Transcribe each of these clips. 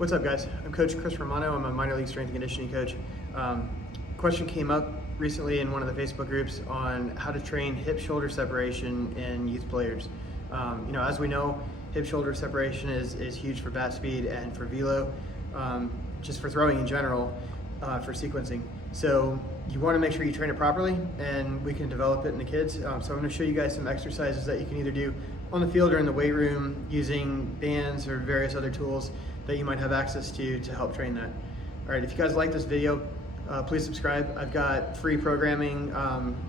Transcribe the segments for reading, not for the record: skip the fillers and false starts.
What's up, guys? I'm Coach Chris Romano. I'm a minor league strength and conditioning coach. Question came up recently in one of the Facebook groups on how to train hip-shoulder separation in youth players. As we know, hip-shoulder separation is huge for bat speed and for velo, just for throwing in general, for sequencing. So you want to make sure you train it properly, and we can develop it in the kids. So I'm going to show you guys some exercises that you can either do on the field or in the weight room using bands or various other tools that you might have access to help train that. All right, if you guys like this video, please subscribe. I've got free programming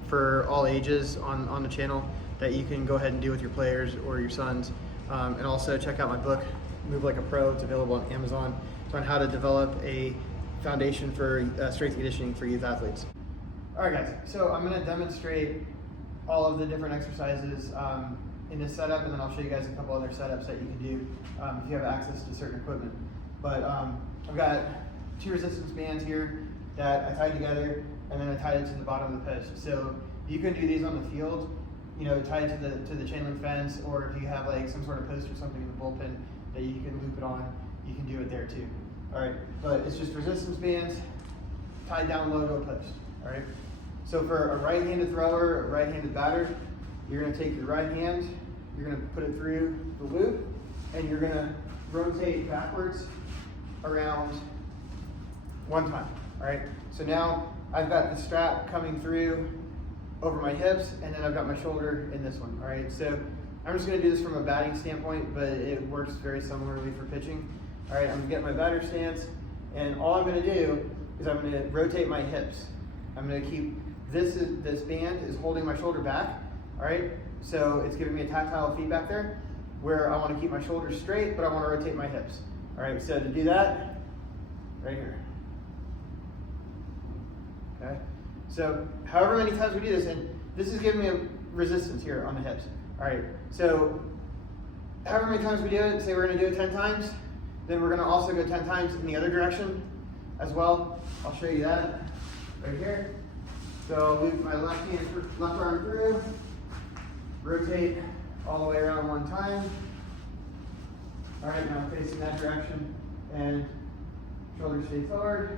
for all ages on the channel that you can go ahead and do with your players or your sons. And also check out my book, Move Like a Pro. It's available on Amazon. It's on how to develop a foundation for strength conditioning for youth athletes. All right, guys, so I'm gonna demonstrate all of the different exercises in this setup, and then I'll show you guys a couple other setups that you can do if you have access to certain equipment. But I've got 2 resistance bands here that I tied together, and then I tied it to the bottom of the post. So you can do these on the field, tie it to the chain link fence, or if you have like some sort of post or something in the bullpen that you can loop it on, you can do it there too. All right, but it's just resistance bands tied down low to a post. All right. So for a right-handed thrower, a right-handed batter, you're going to take your right hand, you're going to put it through the loop, and you're going to rotate backwards around 1 time. All right. So now I've got the strap coming through over my hips, and then I've got my shoulder in this one. All right. So I'm just going to do this from a batting standpoint, but it works very similarly for pitching. All right. I'm going to get my batter stance, and all I'm going to do is I'm going to rotate my hips. I'm going to keep this band is holding my shoulder back. All right. So it's giving me a tactile feedback there where I want to keep my shoulders straight, but I want to rotate my hips. All right, so to do that, right here. Okay, so however many times we do this, and this is giving me a resistance here on the hips. All right, so however many times we do it, say we're going to do it 10 times, then we're going to also go 10 times in the other direction as well. I'll show you that right here. So I'll loop my left arm through, rotate all the way around 1 time. All right, now I'm facing that direction, and shoulders stay forward.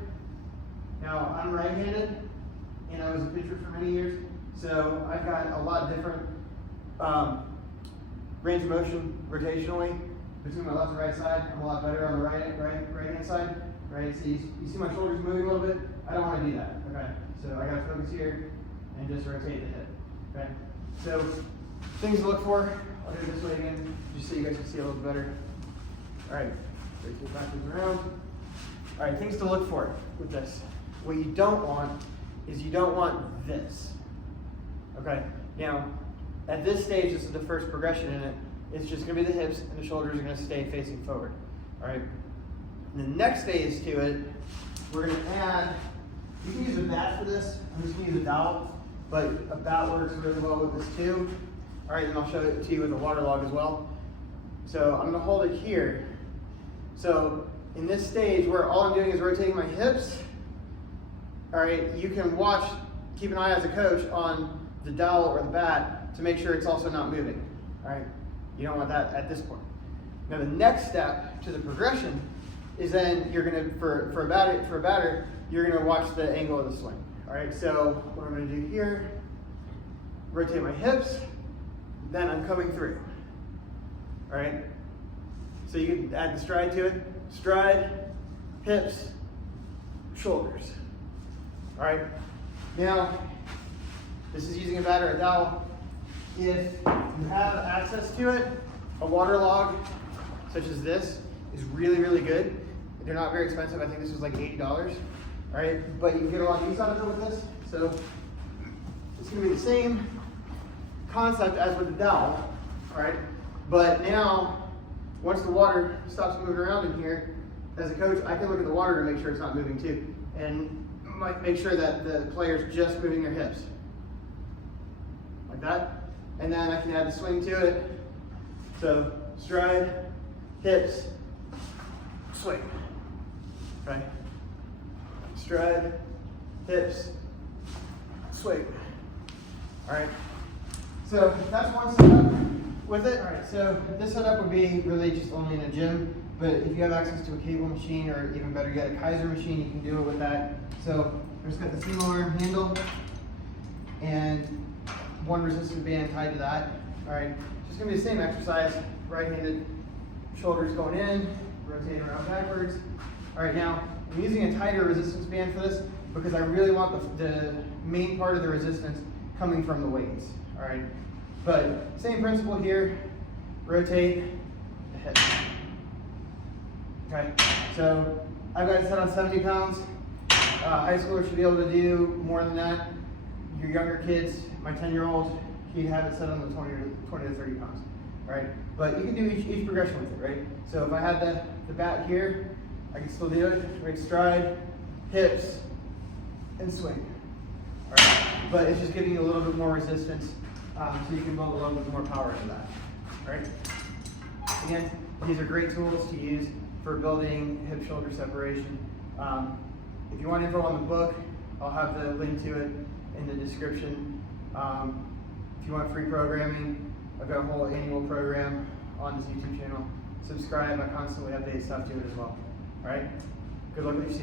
Now I'm right-handed, and I was a pitcher for many years, so I've got a lot different range of motion rotationally between my left and right side. I'm a lot better on the right-hand side. Right, so you see my shoulders moving a little bit. I don't want to do that. Okay, so I got to focus here and just rotate the hip. Okay, so things to look for. I'll do it this way again, just so you guys can see a little better. All right, rotate backwards and around. All right, things to look for with this. What you don't want is you don't want this. Okay, now at this stage, this is the first progression in it. It's just going to be the hips, and the shoulders are going to stay facing forward. All right. And the next phase to it, we're going to add. You can use a bat for this. I'm just going to use a dowel, but a bat works really well with this too. All right, and I'll show it to you with a water log as well. So I'm going to hold it here. So in this stage where all I'm doing is rotating my hips, all right, you can watch, keep an eye as a coach on the dowel or the bat to make sure it's also not moving. All right, you don't want that at this point. Now the next step to the progression is then you're going to, for a batter, you're going to watch the angle of the swing. All right, so what I'm going to do here, rotate my hips, then I'm coming through. All right, so you can add the stride to it. Stride, hips, shoulders. All right, now this is using a bat or a dowel. If you have access to it, a water log such as this is really, really good. They're not very expensive. I think this was like $80. All right, but you can get a lot of use out of it with this. So it's going to be the same concept as with the dowel. All right, but now once the water stops moving around in here, as a coach, I can look at the water to make sure it's not moving too, and might make sure that the player's just moving their hips like that, and then I can add the swing to it. So stride, hips, swing. Okay. Stride, hips, swing. All right. So that's one setup with it. All right. So this setup would be really just only in a gym, but if you have access to a cable machine, or even better yet, a Kaiser machine, you can do it with that. So I just got the single arm handle and one resistance band tied to that. All right, just gonna be the same exercise, right-handed, shoulders going in, rotating around backwards. All right, now I'm using a tighter resistance band for this because I really want the main part of the resistance coming from the weights. All right, but same principle here, rotate the hip. Okay, so I've got it set on 70 pounds. High schoolers should be able to do more than that. Your younger kids, my 10-year-old, he'd have it set on the 20 to 30 pounds. All right, but you can do each progression with it, right? So if I had the bat here, I can still do it, right stride, hips, and swing. All right, but it's just giving you a little bit more resistance, so you can build a little bit more power into that. All right. Again, these are great tools to use for building hip-shoulder separation. If you want info on the book, I'll have the link to it in the description. If you want free programming, I've got a whole annual program on this YouTube channel. Subscribe, I constantly update stuff to it as well. All right, good luck with your season.